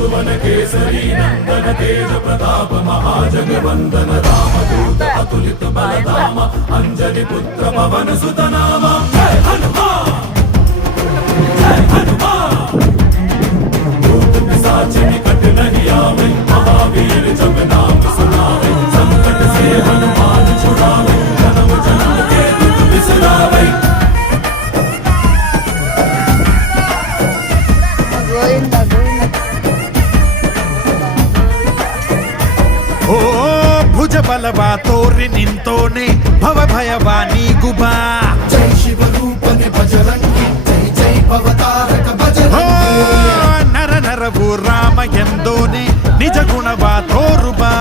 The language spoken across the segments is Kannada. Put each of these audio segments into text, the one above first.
सुवन केसरी नंदन तेज प्रताप महाजगवंदन रामदूत अतुलित बलधाम अंजनी पुत्र पवन सुत नाम जय हनुमान जय हनुमान। भूत पिशाच निकट नहीं आवे महावीर जब नाम सुनावे संकट से हनुमान छुड़ावे जन्म जन्म के दुख बिसरावे। ಓ ಭುಜ ಬಲವಾ ತೋರಿ ನಿಂತೋನೆ ಭವ ಭಯವಾ ನೀಗುಬಾ ಜೈ ಶಿವರೂಪನೆ ಭಜರಂಗಿ ಜೈ ಜೈ ಭವತಾರಕ ಭಜರಂಗಿ ನರ ನರವು ರಾಮ ಎಂದೋನೆ ನಿಜ ಗುಣವಾ ತೋರುಬಾ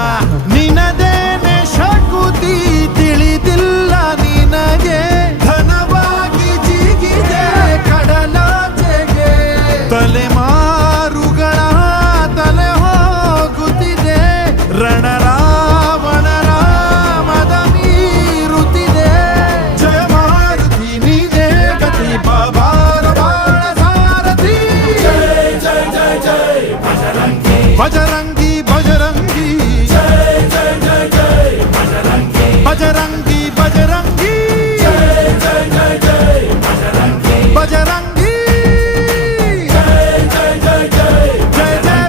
ನಿನದೇನೆ ಶಕುತಿ ತಿಳಿದಿಲ್ಲ ನಿನಗೆ ಧನವಾಗಿ ಜಿಗಿದೆ ಕಡಲಾಚೆಗೆ ತಲೆಮಾರುಗಳ ತಲೆ ಹೋಗುತ್ತಿದೆ ರಣರಾವಣರ ಮದ ಮೀರುತ್ತಿದೆ ಜಯ ಮಾರುತಿ ನೀನೇ ಗತಿ ಬಾಬಾರ ಬಾಳ ಸಾರಥಿ जय जय जय जय बजरंगी ಬಜರಂಗ